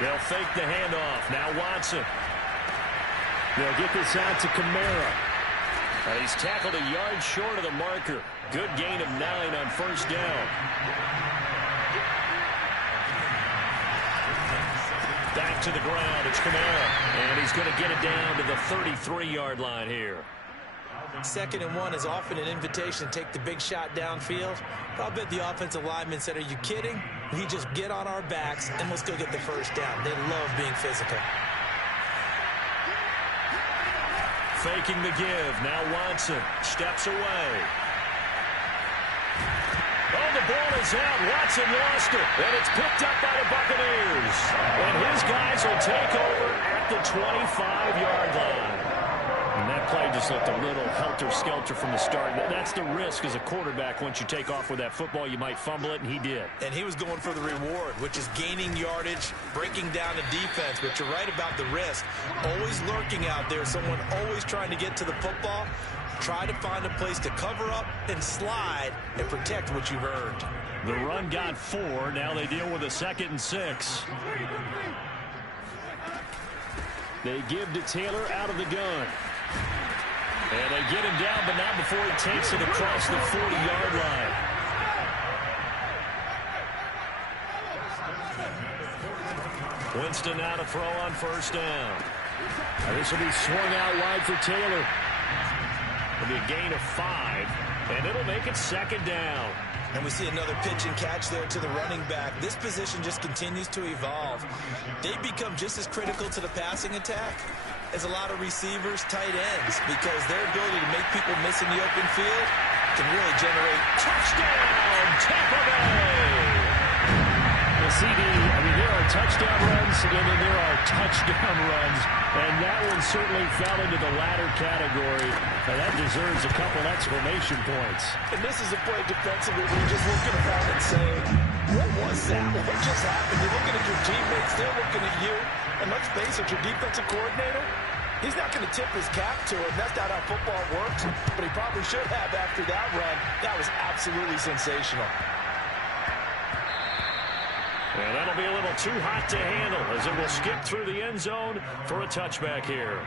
They'll fake the handoff. Now Watson. They'll get this out to Kamara. He's tackled a yard short of the marker. Good gain of 9 on first down. Back to the ground. It's Kamara. And he's going to get it down to the 33-yard line here. 2nd and 1 is often an invitation to take the big shot downfield. I'll bet the offensive lineman said, are you kidding? We just get on our backs and let's go get the first down. They love being physical. Faking the give. Now Watson steps away. Oh, the ball is out. Watson lost it. And it's picked up by the Buccaneers. And his guys will take over at the 25-yard line. And that play just looked a little helter-skelter from the start. That's the risk as a quarterback. Once you take off with that football, you might fumble it, and he did. And he was going for the reward, which is gaining yardage, breaking down the defense. But you're right about the risk. Always lurking out there, someone always trying to get to the football. Try to find a place to cover up and slide and protect what you've earned. The run got 4. Now they deal with a 2nd and 6. They give to Taylor out of the gun. And they get him down, but not before he takes it across the 40-yard line. Winston now to throw on first down. Now this will be swung out wide for Taylor. It'll be a gain of 5, and it'll make it 2nd down. And we see another pitch and catch there to the running back. This position just continues to evolve. They become just as critical to the passing attack as a lot of receivers, tight ends, because their ability to make people miss in the open field can really generate touchdown, Tampa Bay. The CD, I mean, there are touchdown runs, and then there are touchdown runs, and that one certainly fell into the latter category, and that deserves a couple exclamation points. And this is a play defensively where you're just looking around and saying, what was that? What just happened? You're looking at your teammates, they're looking at you, and let's face it, your defensive coordinator, he's not going to tip his cap to it. That's not how football works, but he probably should have after that run. That was absolutely sensational. And that'll be a little too hot to handle as it will skip through the end zone for a touchback here.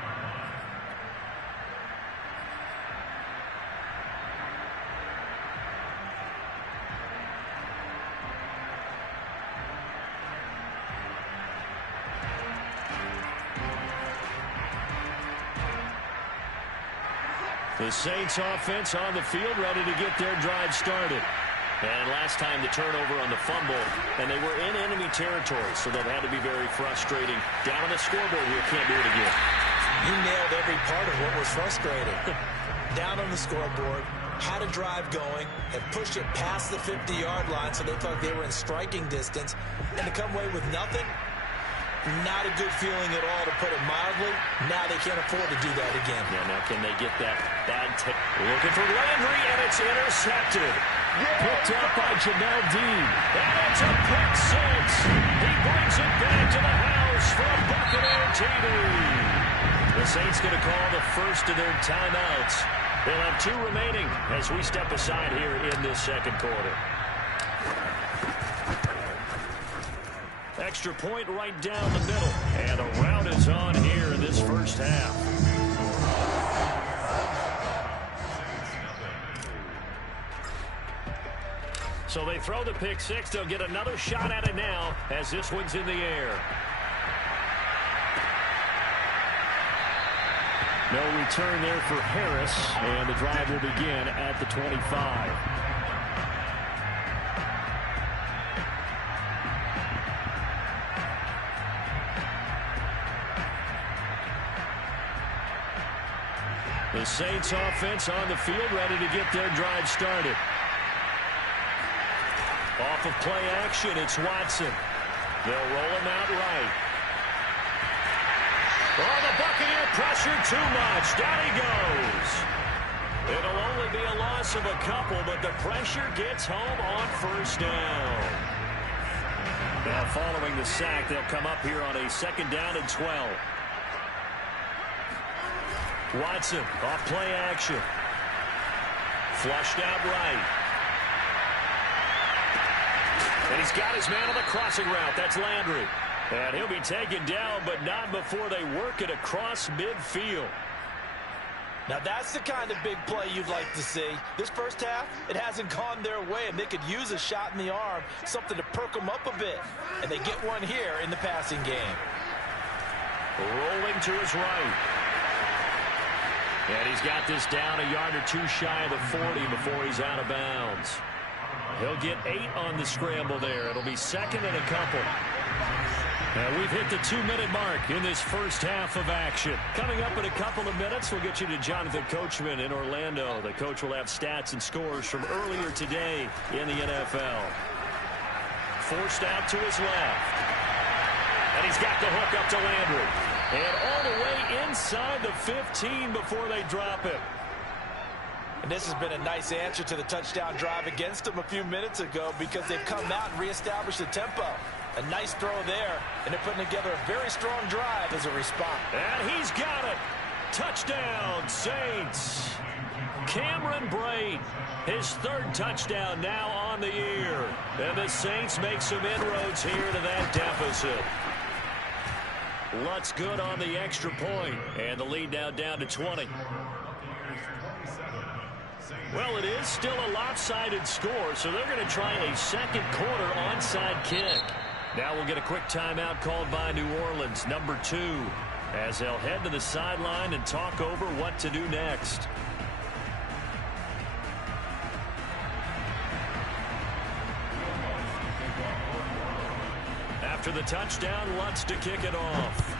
The Saints offense on the field, ready to get their drive started. And last time the turnover on the fumble, and they were in enemy territory, so that had to be very frustrating. Down on the scoreboard here, can't do it again. You nailed every part of what was frustrating. Down on the scoreboard, had a drive going, and pushed it past the 50-yard line so they thought they were in striking distance, and to come away with nothing, not a good feeling at all, to put it mildly. Now they can't afford to do that again. Yeah, now can they get that bad take? Looking for Landry, and it's intercepted. Picked up by Jamel Dean. And it's a pick 6. He brings it back to the house for a Buccaneer TD. The Saints going to call the first of their timeouts. They'll have 2 remaining as we step aside here in this second quarter. Extra point right down the middle. And a rout is on here in this first half. So they throw the pick 6. They'll get another shot at it now as this one's in the air. No return there for Harris, and the drive will begin at the 25. The Saints offense on the field, ready to get their drive started. Off of play action, it's Watson. They'll roll him out right. Oh, the Buccaneer pressure too much. Down he goes. It'll only be a loss of a couple, but the pressure gets home on first down. Now following the sack, they'll come up here on a 2nd down and 12. Watson off play action. Flushed out right. And he's got his man on the crossing route. That's Landry. And he'll be taken down, but not before they work it across midfield. Now that's the kind of big play you'd like to see. This first half, it hasn't gone their way, and they could use a shot in the arm, something to perk them up a bit. And they get one here in the passing game. Rolling to his right. And he's got this down a yard or two shy of the 40 before he's out of bounds. He'll get 8 on the scramble there. It'll be second and a couple. Now we've hit the 2-minute mark in this first half of action. Coming up in a couple of minutes, we'll get you to Jonathan Coachman in Orlando. The coach will have stats and scores from earlier today in the NFL. Forced out to his left. And he's got the hook up to Landry. And all the way inside the 15 before they drop it. And this has been a nice answer to the touchdown drive against them a few minutes ago because they've come out and reestablished the tempo. A nice throw there, and they're putting together a very strong drive as a response. And he's got it. Touchdown, Saints. Cameron Brate, his 3rd touchdown now on the year. And the Saints make some inroads here to that deficit. Lutz good on the extra point, and the lead now down to 20. Well, it is still a lopsided score, so they're going to try a second quarter onside kick. Now we'll get a quick timeout called by New Orleans, number 2, as they'll head to the sideline and talk over what to do next. After the touchdown, Lutz to kick it off.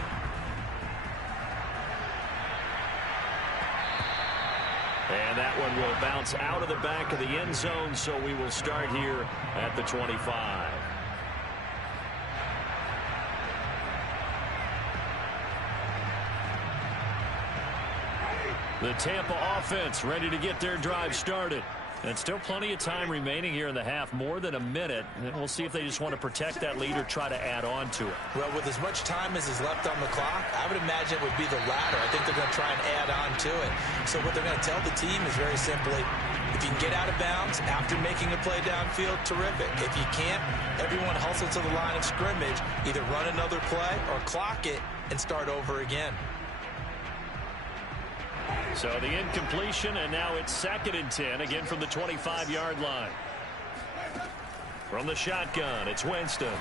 And that one will bounce out of the back of the end zone, so we will start here at the 25. The Tampa offense ready to get their drive started. And still plenty of time remaining here in the half, more than a minute. And we'll see if they just want to protect that lead or try to add on to it. Well, with as much time as is left on the clock, I would imagine it would be the latter. I think they're going to try and add on to it. So what they're going to tell the team is very simply, if you can get out of bounds after making a play downfield, terrific. If you can't, everyone hustle to the line of scrimmage, either run another play or clock it and start over again. So the incompletion, and now it's 2nd and 10, again from the 25-yard line. From the shotgun, it's Winston.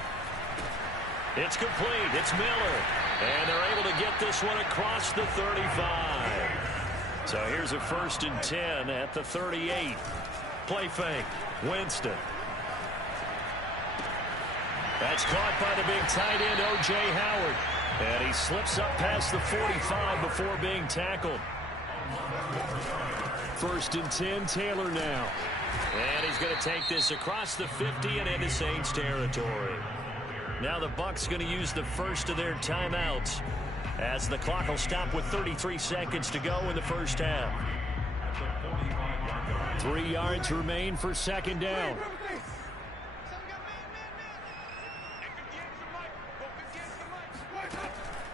It's complete. It's Miller. And they're able to get this one across the 35. So here's a 1st and 10 at the 38. Play fake. Winston. That's caught by the big tight end, O.J. Howard. And he slips up past the 45 before being tackled. 1st and 10, Taylor now. And he's going to take this across the 50 and into Saints territory. Now the Bucs going to use the first of their timeouts as the clock will stop with 33 seconds to go in the first half. 3 yards remain for 2nd down.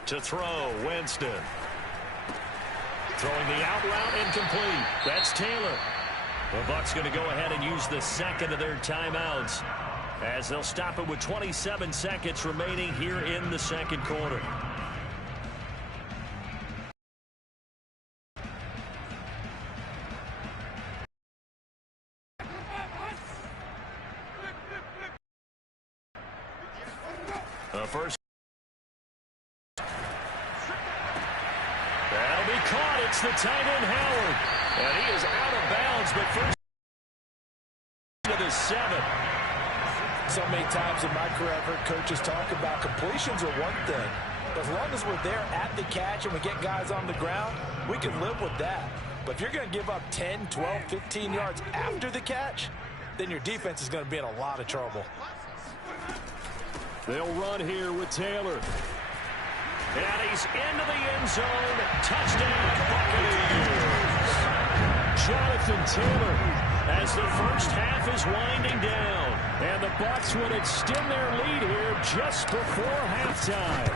To throw, Winston. Throwing the out route, incomplete. That's Taylor. The Bucs going to go ahead and use the 2nd of their timeouts as they'll stop it with 27 seconds remaining here in the 2nd quarter. First. That'll be caught. It's the tight end, Howard. And he is out of bounds, but first to the 7. So many times in my career, I've heard coaches talk about completions are one thing. But as long as we're there at the catch and we get guys on the ground, we can live with that. But if you're going to give up 10, 12, 15 yards after the catch, then your defense is going to be in a lot of trouble. They'll run here with Taylor. And he's into the end zone. Touchdown, Buccaneers. Jonathan Taylor as the first half is winding down. And the Bucs would extend their lead here just before halftime.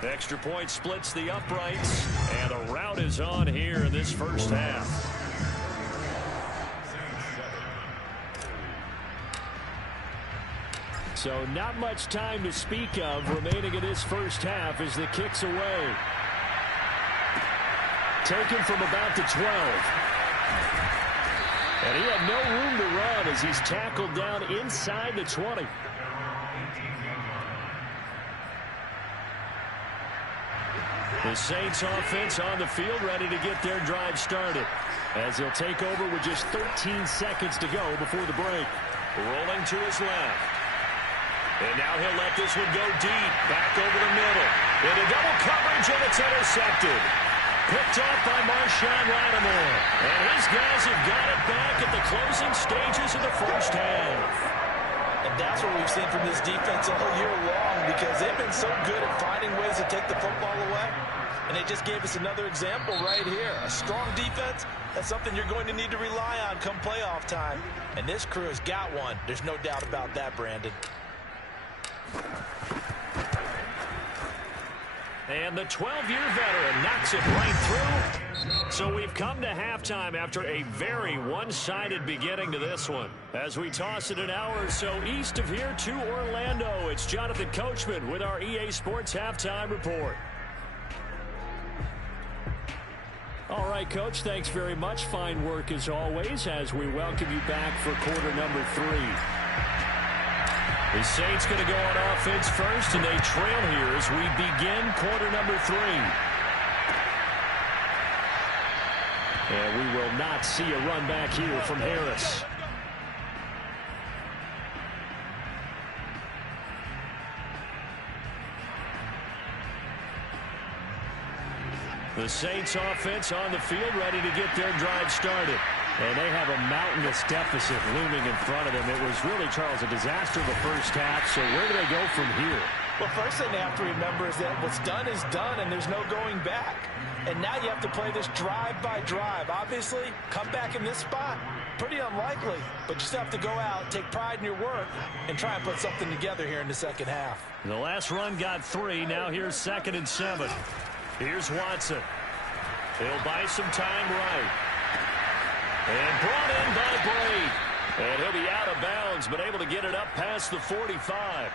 The extra point splits the uprights. And the route is on here in this first half. So not much time to speak of remaining in this first half as the kick's away. Taken from about the 12. And he had no room to run as he's tackled down inside the 20. The Saints offense on the field ready to get their drive started as he'll take over with just 13 seconds to go before the break. Rolling to his left. And now he'll let this one go deep. Back over the middle. Into double coverage, and it's intercepted. Picked up by Marshawn Lattimore. And his guys have got it back at the closing stages of the first half. And that's what we've seen from this defense all year long, because they've been so good at finding ways to take the football away. And they just gave us another example right here. A strong defense, that's something you're going to need to rely on come playoff time. And this crew has got one. There's no doubt about that, Brandon. And the 12-year veteran knocks it right through. So we've come to halftime after a very one-sided beginning to this one. As we toss it an hour or so east of here to Orlando, it's Jonathan Coachman with our EA Sports Halftime Report. All right, Coach, thanks very much. Fine work as always as we welcome you back for quarter number 3. The Saints going to go on offense first, and they trail here as we begin quarter number 3. And we will not see a run back here from Harris. The Saints offense on the field ready to get their drive started. And they have a mountainous deficit looming in front of them. It was really, Charles, a disaster in the first half. So where do they go from here? Well, first thing they have to remember is that what's done is done, and there's no going back. And now you have to play this drive by drive. Obviously, come back in this spot, pretty unlikely. But you still have to go out, take pride in your work, and try and put something together here in the second half. The last run got 3. Now here's 2nd and 7. Here's Watson. He'll buy some time right. And brought in by Brady. And he'll be out of bounds, but able to get it up past the 45.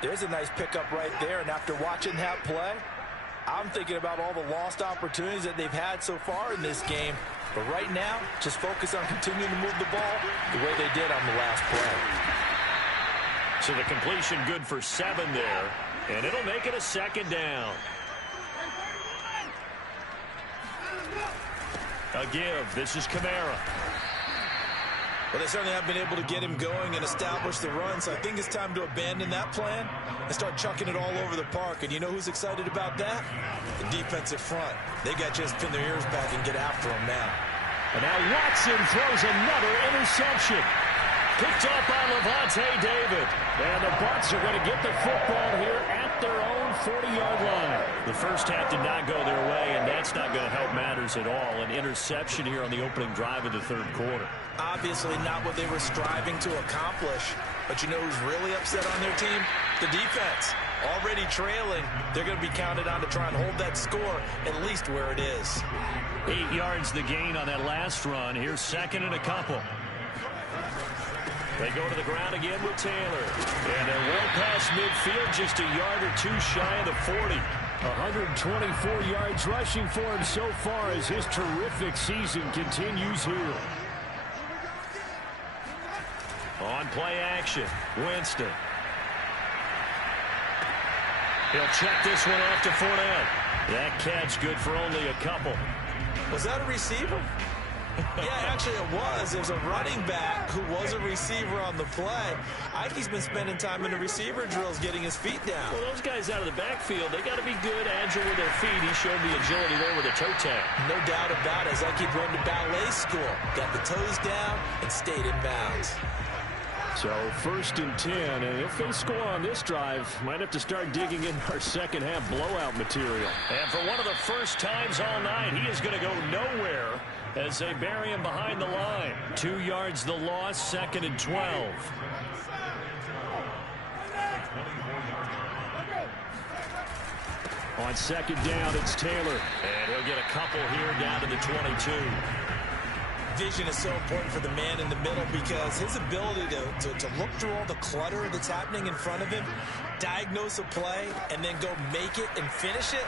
There's a nice pickup right there, and after watching that play, I'm thinking about all the lost opportunities that they've had so far in this game. But right now, just focus on continuing to move the ball the way they did on the last play. So the completion good for 7 there, and it'll make it a 2nd down. A give. This is Kamara. Well, they certainly have been able to get him going and establish the run, so I think it's time to abandon that plan and start chucking it all over the park. And you know who's excited about that? The defensive front. They got to just pin their ears back and get after him now. And now Watson throws another interception. Picked up by Levante David. And the Bucs are going to get the football here at their own 40-yard line. The first half did not go their way, and that's not going to help matters at all. An interception here on the opening drive of the 3rd quarter. Obviously not what they were striving to accomplish. But you know who's really upset on their team? The defense. Already trailing. They're going to be counted on to try and hold that score at least where it is. 8 yards the gain on that last run. Here's 2nd and a couple. They go to the ground again with Taylor. And they're well past midfield, just a yard or 2 shy of the 40. 124 yards rushing for him so far as his terrific season continues here. On play action, Winston. He'll check this one off to Fournette. That catch good for only a couple. Was that a receiver? Yeah, actually it was. There's a running back who was a receiver on the play. Ike's been spending time in the receiver drills getting his feet down. Well, those guys out of the backfield, they got to be good, agile with their feet. He showed the agility there with a toe tap. No doubt about it. As Ike went to ballet school, got the toes down and stayed in bounds. So 1st and 10, and if they score on this drive, might have to start digging in our second half blowout material. And for one of the first times all night, he is going to go nowhere as they bury him behind the line. 2 yards the loss, 2nd and 12. On 2nd down, it's Taylor. And he'll get a couple here down to the 22. Vision is so important for the man in the middle because his ability to look through all the clutter that's happening in front of him, diagnose a play, and then go make it and finish it,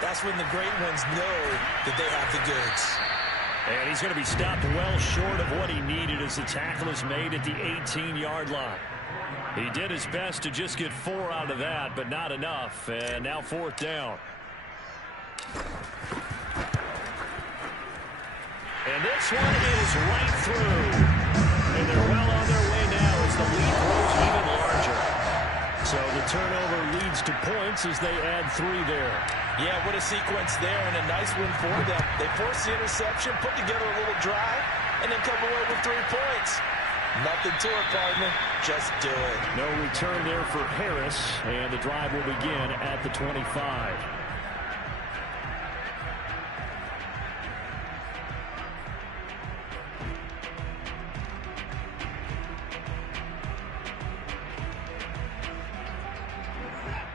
that's when the great ones know that they have the goods. And he's going to be stopped well short of what he needed as the tackle is made at the 18-yard line. He did his best to just get 4 out of that, but not enough. And now 4th down. And this one is right through. And they're well on their way now as the lead grows even larger. So the turnover leads to points as they add 3 there. Yeah, what a sequence there and a nice win for them. They forced the interception, put together a little drive, and then come away with 3 points. Nothing to it, partner. Just do it. No return there for Harris, and the drive will begin at the 25.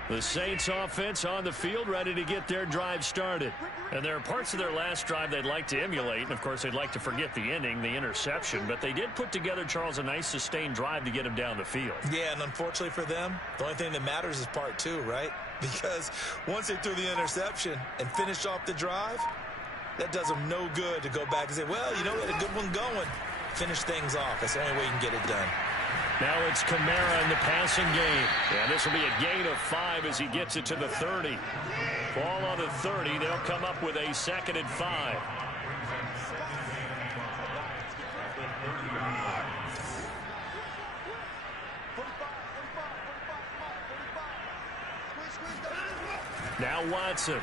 The Saints offense on the field ready to get their drive started. And there are parts of their last drive they'd like to emulate. And, of course, they'd like to forget the ending, the interception. But they did put together, Charles, a nice sustained drive to get him down the field. Yeah, and unfortunately for them, the only thing that matters is part 2, right? Because once they threw the interception and finished off the drive, that does them no good to go back and say, well, you know, we had a good one going. Finish things off. That's the only way you can get it done. Now it's Kamara in the passing game. And this will be a gain of 5 as he gets it to the 30. Ball on the 30. They'll come up with a 2nd and 5. Now Watson.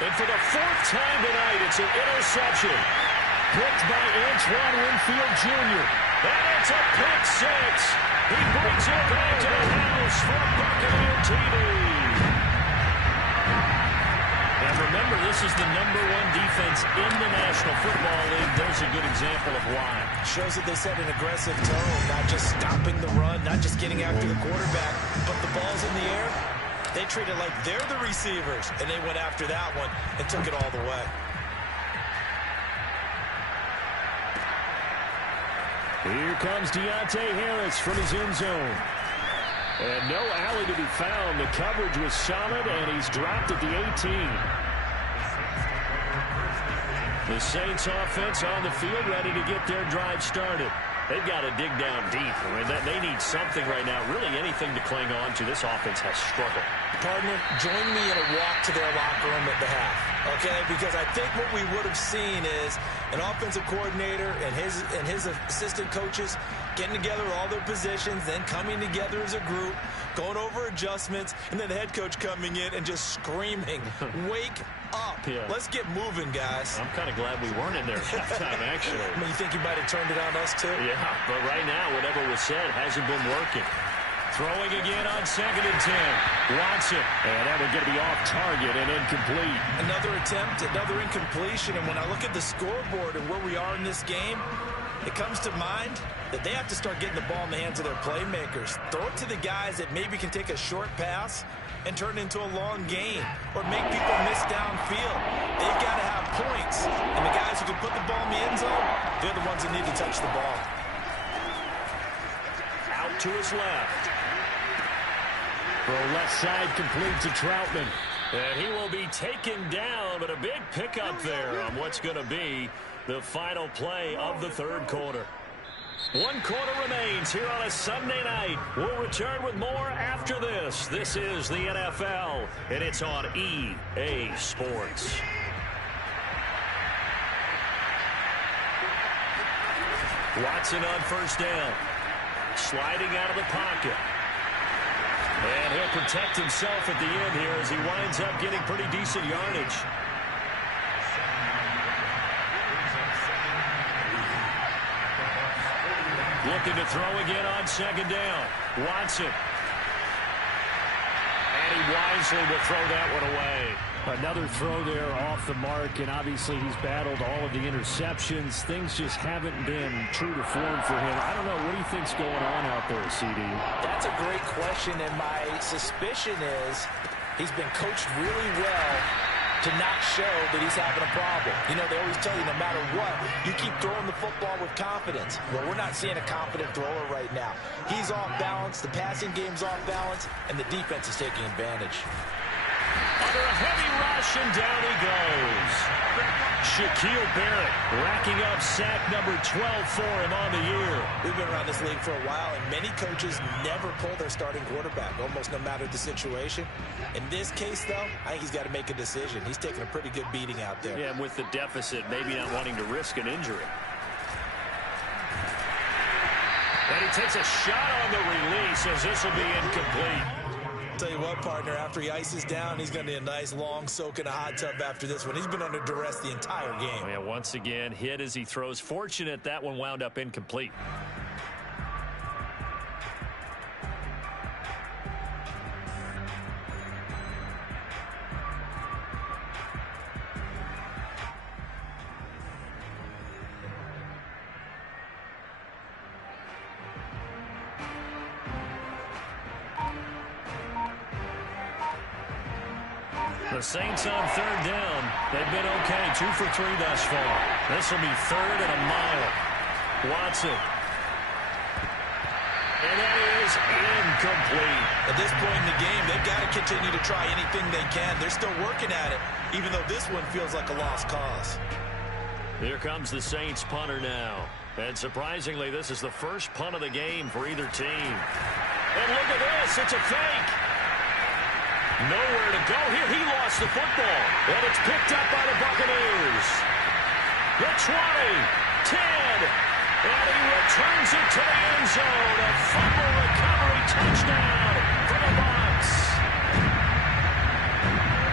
And for the 4th time tonight, it's an interception. Picked by Antoine Winfield Jr. And it's a pick 6. He brings it back to the house for a Buccaneer TD. And remember, this is the #1 defense in the National Football League. There's a good example of why. Shows that they set an aggressive tone, not just stopping the run, not just getting after the quarterback, but the ball's in the air. They treat it like they're the receivers, and they went after that one and took it all the way. Here comes Deontay Harris from his end zone. And no alley to be found. The coverage was solid, and he's dropped at the 18. The Saints offense on the field ready to get their drive started. They've got to dig down deep. I mean, they need something right now, really anything to cling on to. This offense has struggled. Partner, join me in a walk to their locker room at the half, okay? Because I think what we would have seen is an offensive coordinator and his assistant coaches getting together all their positions, then coming together as a group, going over adjustments, and then the head coach coming in and just screaming, wake up. Yeah. Let's get moving, guys. I'm kind of glad we weren't in there at halftime, actually. I mean, you think you might have turned it on us, too? Yeah, but right now, whatever was said hasn't been working. Throwing again on 2nd and 10. Watson. And that one going to be off target and incomplete. Another attempt, another incompletion. And when I look at the scoreboard and where we are in this game, it comes to mind that they have to start getting the ball in the hands of their playmakers. Throw it to the guys that maybe can take a short pass and turn it into a long game or make people miss downfield. They've got to have points. And the guys who can put the ball in the end zone, they're the ones that need to touch the ball. Out to his left. Throw left side complete to Troutman. And he will be taken down, but a big pickup there on what's going to be the final play of the 3rd quarter. 1 quarter remains here on a Sunday night. We'll return with more after this. This is the NFL, and it's on EA Sports. Watson on 1st down. Sliding out of the pocket. And he'll protect himself at the end here as he winds up getting pretty decent yardage. Looking to throw again on 2nd down. Watson. And he wisely will throw that one away. Another throw there off the mark, and obviously he's battled all of the interceptions. Things just haven't been true to form for him. I don't know. What do you think's going on out there, CD? That's a great question, and my suspicion is he's been coached really well to not show that he's having a problem. You know, they always tell you no matter what, you keep throwing the football with confidence. Well, we're not seeing a confident thrower right now. He's off balance, the passing game's off balance, and the defense is taking advantage. Under a heavy rush, and down he goes. Shaquille Barrett racking up sack number 12 for him on the year. We've been around this league for a while, and many coaches never pull their starting quarterback, almost no matter the situation. In this case, though, I think he's got to make a decision. He's taking a pretty good beating out there. Yeah, and with the deficit, maybe not wanting to risk an injury. And he takes a shot on the release as this will be incomplete. Tell you what, partner, after he ices down, he's going to need a nice long soak in a hot tub after this one. He's been under duress the entire game. Yeah, once again, hit as he throws. Fortunate that one wound up incomplete. The Saints on third down. They've been okay. 2 for 3 thus far. This will be third and a mile. Watson. And that is incomplete. At this point in the game, they've got to continue to try anything they can. They're still working at it, even though this one feels like a lost cause. Here comes the Saints punter now. And surprisingly, this is the first punt of the game for either team. And look at this. It's a fake. Nowhere to go here. He lost the football. And it's picked up by the Buccaneers. The 20, 10, and he returns it to the end zone. A fumble recovery touchdown for the Bucs.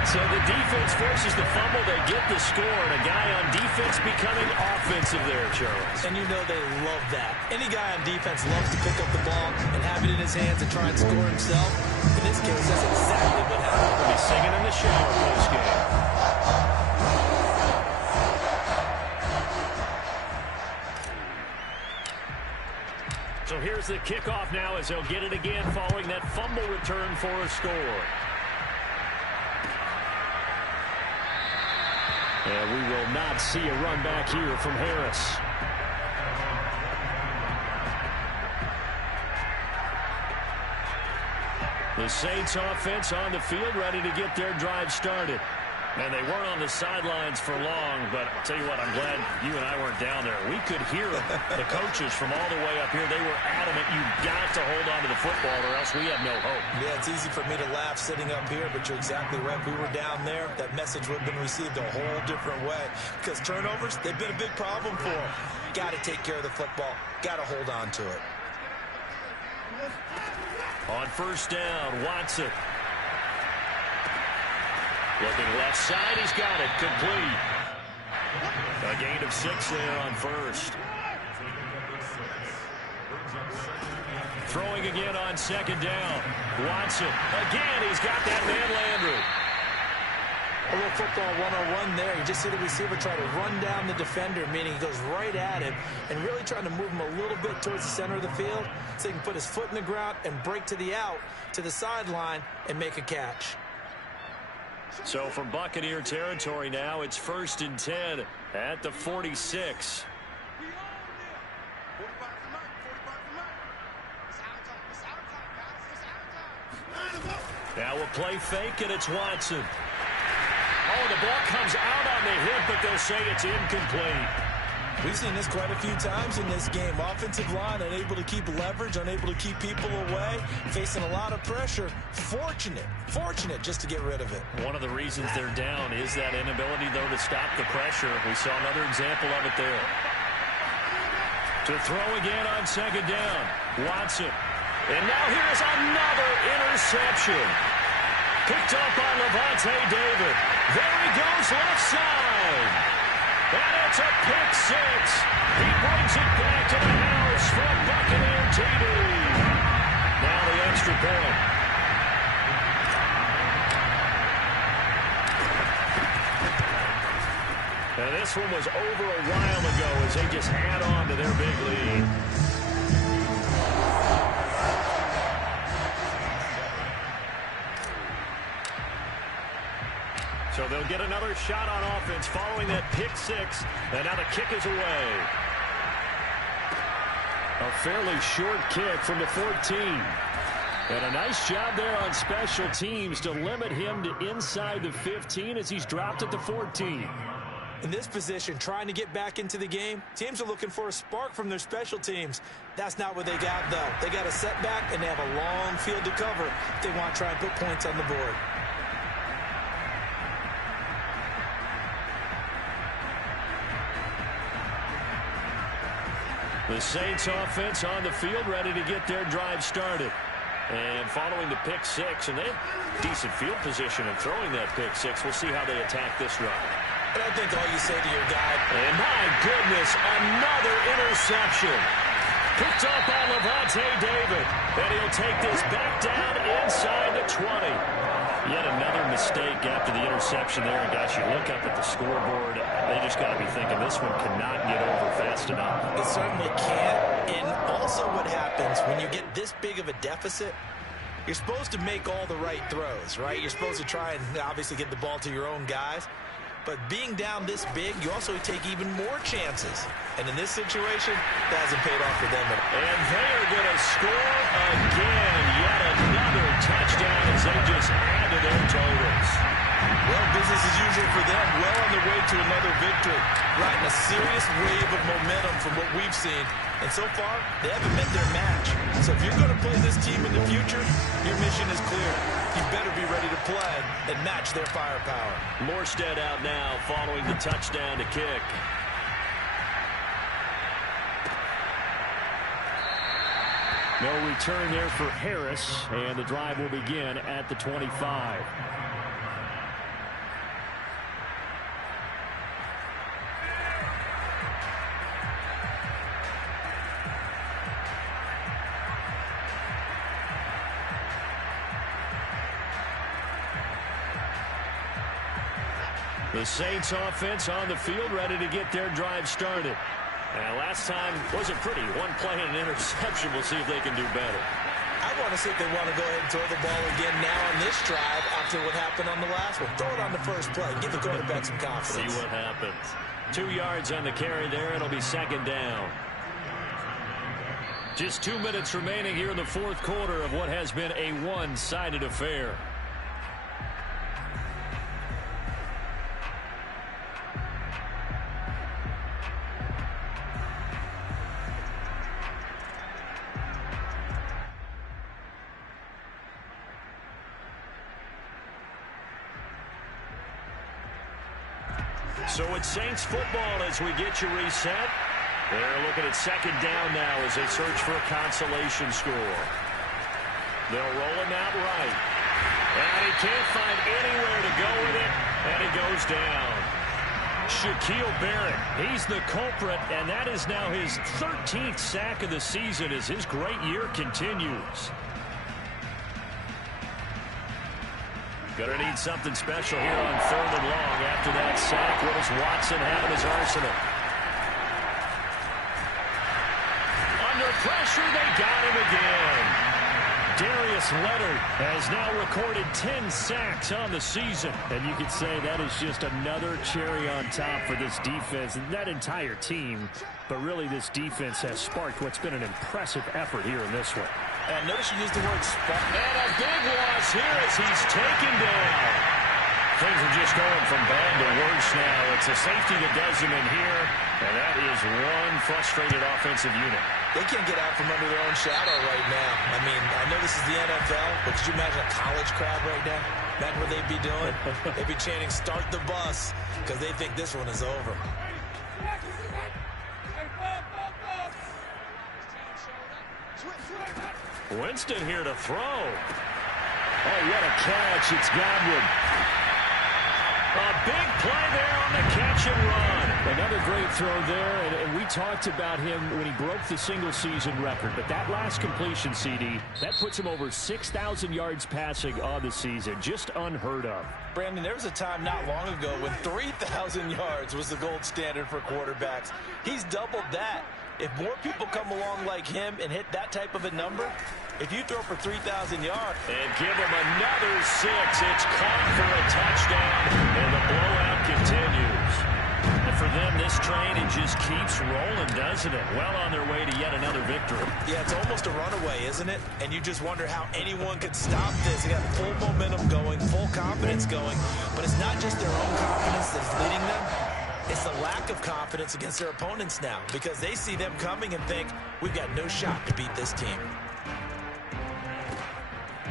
So the defense forces the fumble. They get the score. And a guy on defense becoming offensive there, Charles. And you know they love that. Any guy on defense loves to pick up the ball and have it in his hands and try and score himself. In this case, that's exactly what happened. He'll be singing in the shower post-game. So here's the kickoff now as they'll get it again following that fumble return for a score. And we will not see a run back here from Harris. The Saints offense on the field ready to get their drive started. And they weren't on the sidelines for long, but I'll tell you what, I'm glad you and I weren't down there. We could hear the coaches from all the way up here. They were adamant, you've got to hold on to the football or else we have no hope. Yeah, it's easy for me to laugh sitting up here, but you're exactly right. If we were down there, that message would have been received a whole different way. Because turnovers, they've been a big problem for them. Got to take care of the football. Got to hold on to it. On first down, Watson. Looking left side, he's got it, complete. A gain of 6 there on first. Throwing again on second down. Watson, again, he's got that man Landry. A little football 101 there. You just see the receiver try to run down the defender, meaning he goes right at him and really trying to move him a little bit towards the center of the field so he can put his foot in the ground and break to the out, to the sideline, and make a catch. So from Buccaneer territory now, it's 1st and 10 at the 46. Now a play fake, and it's Watson. Oh, the ball comes out on the hit, but they'll say it's incomplete. We've seen this quite a few times in this game. Offensive line unable to keep leverage, unable to keep people away, facing a lot of pressure. Fortunate just to get rid of it. One of the reasons they're down is that inability, though, to stop the pressure. We saw another example of it there. To throw again on second down, Watson. And now here's another interception. Picked up by Levante David. There he goes left side. And it's a pick six. He brings it back to the house for a Buccaneer TD. Now the extra point. And this one was over a while ago as they just add on to their big lead. So they'll They'll get another shot on offense following that pick six. And now the kick is away. A fairly short kick from the 14. And a nice job there on special teams to limit him to inside the 15 as he's dropped at the 14. In this position, trying to get back into the game, teams are looking for a spark from their special teams. That's not what they got, though. They got a setback, and they have a long field to cover if they want to try and put points on the board. The Saints offense on the field, ready to get their drive started. And following the pick six, and they have decent field position in throwing that pick six. We'll see how they attack this drive. And I think all you say to your guy, and my goodness, another interception. Picked up by Levante David. And he'll take this back down inside the 20. Yet another mistake after the interception there. And guys, you look up at the scoreboard, they just got to be thinking this one cannot get over fast enough. It certainly can't. And also what happens when you get this big of a deficit, you're supposed to make all the right throws, right? You're supposed to try and obviously get the ball to your own guys. But being down this big, you also take even more chances. And in this situation, that hasn't paid off for them. And they are going to score again. Yet another touchdown as they just add to their totals. Well, business as usual for them. Well on their way to another victory. Riding a serious wave of momentum from what we've seen. And so far, they haven't met their match. So if you're going to play this team in the future, your mission is clear. You better be ready to play and match their firepower. Morstead out now following the touchdown to kick. No return there for Harris, and the drive will begin at the 25. The Saints offense on the field ready to get their drive started. And last time wasn't pretty. One play and an interception. We'll see if they can do better. I want to see if they want to go ahead and throw the ball again now on this drive after what happened on the last one. Throw it on the first play. Give the quarterback some confidence. See what happens. 2 yards on the carry there. It'll be second down. Just 2 minutes remaining here in the fourth quarter of what has been a one-sided affair. So it's Saints football as we get you reset. They're looking at second down now as they search for a consolation score. They'll roll him out right. And he can't find anywhere to go with it, and he goes down. Shaquille Barrett, he's the culprit, and that is now his 13th sack of the season as his great year continues. Going to need something special here on third and long after that sack. What does Watson have in his arsenal? Under pressure, they got him again. Darius Leonard has now recorded 10 sacks on the season. And you could say that is just another cherry on top for this defense and that entire team. But really, this defense has sparked what's been an impressive effort here in this one. And notice you used the word spark. And a big loss here as he's taken down. Things are just going from bad to worse now. It's a safety that does him in here, and that is one frustrated offensive unit. They can't get out from under their own shadow right now. I mean, I know this is the NFL, but could you imagine a college crowd right now? Imagine what they'd be doing. They'd be chanting, "Start the bus," because they think this one is over. Winston here to throw. Oh, what a catch. It's Godwin. A big play there on the catch and run. Another great throw there, and we talked about him when he broke the single-season record. But that last completion, CD, that puts him over 6,000 yards passing on the season. Just unheard of. Brandon, there was a time not long ago when 3,000 yards was the gold standard for quarterbacks. He's doubled that. If more people come along like him and hit that type of a number, if you throw for 3,000 yards. And give him another 6. It's caught for a touchdown, and the blowout continues. And for them, this train, it just keeps rolling, doesn't it? Well on their way to yet another victory. Yeah, it's almost a runaway, isn't it? And you just wonder how anyone could stop this. They got full momentum going, full confidence going. But it's not just their own confidence that's leading them. It's the lack of confidence against their opponents now, because they see them coming and think, we've got no shot to beat this team.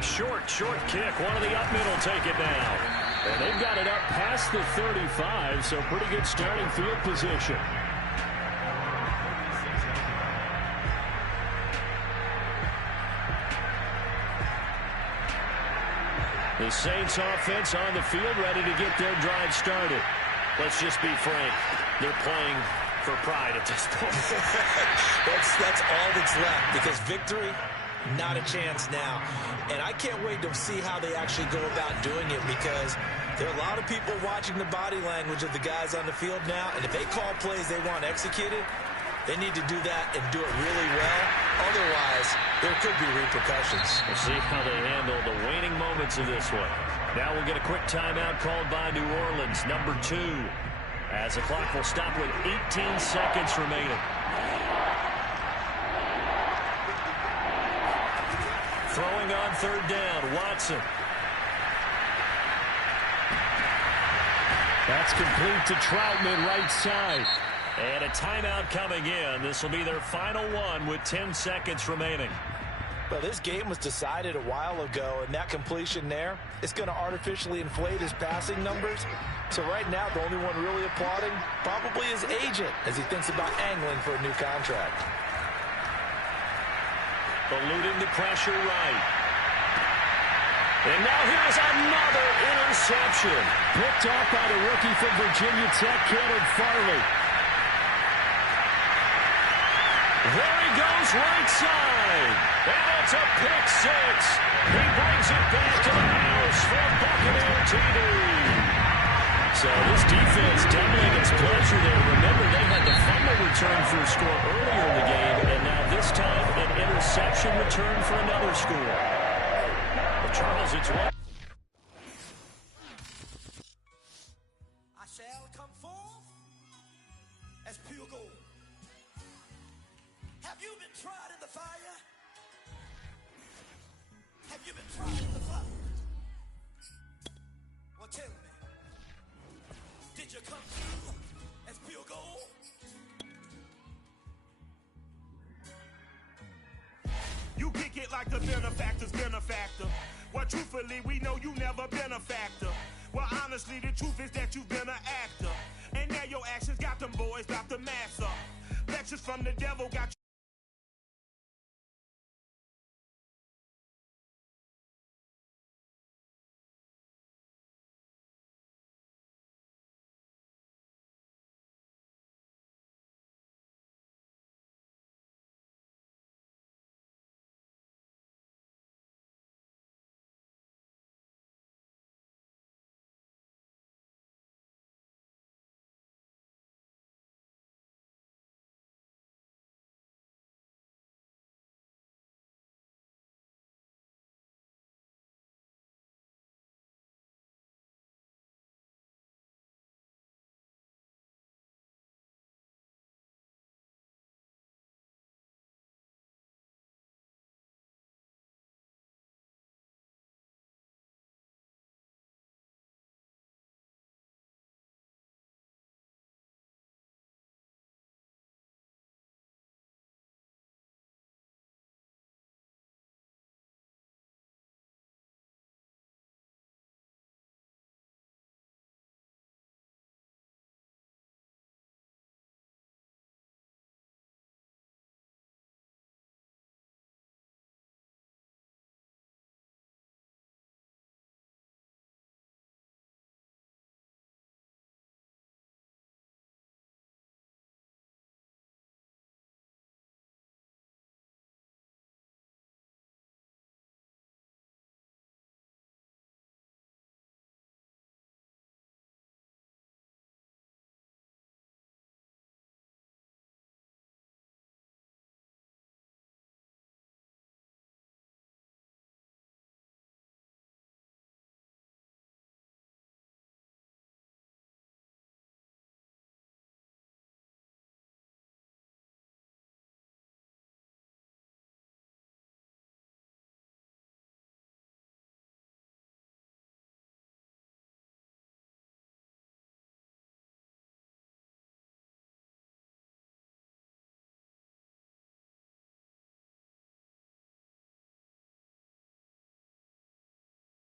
Short kick. One of the up middle take it now. And they've got it up past the 35, so pretty good starting field position. The Saints offense on the field, ready to get their drive started. Let's just be frank. They're playing for pride at this point. that's all that's left, because victory, not a chance now. And I can't wait to see how they actually go about doing it, because there are a lot of people watching the body language of the guys on the field now, and if they call plays they want executed, they need to do that and do it really well. Otherwise, there could be repercussions. We'll see how they handle the waning moments of this one. Now we'll get a quick timeout called by New Orleans, number 2, as the clock will stop with 18 seconds remaining. Throwing on third down, Watson. That's complete to Troutman, right side. And a timeout coming in. This will be their final one with 10 seconds remaining. Well, this game was decided a while ago, and that completion there is going to artificially inflate his passing numbers. So right now, the only one really applauding probably his agent as he thinks about angling for a new contract. Eluding the pressure right. And now here's another interception. Picked off by the rookie from Virginia Tech, Caleb Farley. There he goes, right side. And it's a pick 6. He brings it back to the house for Buccaneer TV. So this defense doubling its pleasure there. Remember, they had the fumble return for a score earlier in the game, and now this time an interception return for another score. Well, Charles, it's one. I shall come forth as pure gold. Have you been tried in the fire? Have you been tried in the fire? Well, tell me. Did you come through as pure gold? You kick it like the benefactor's benefactor. Well, truthfully, we know you never been a factor. Well, honestly, the truth is that you've been an actor. And now your actions got them boys, got the mass up. Lectures from the devil got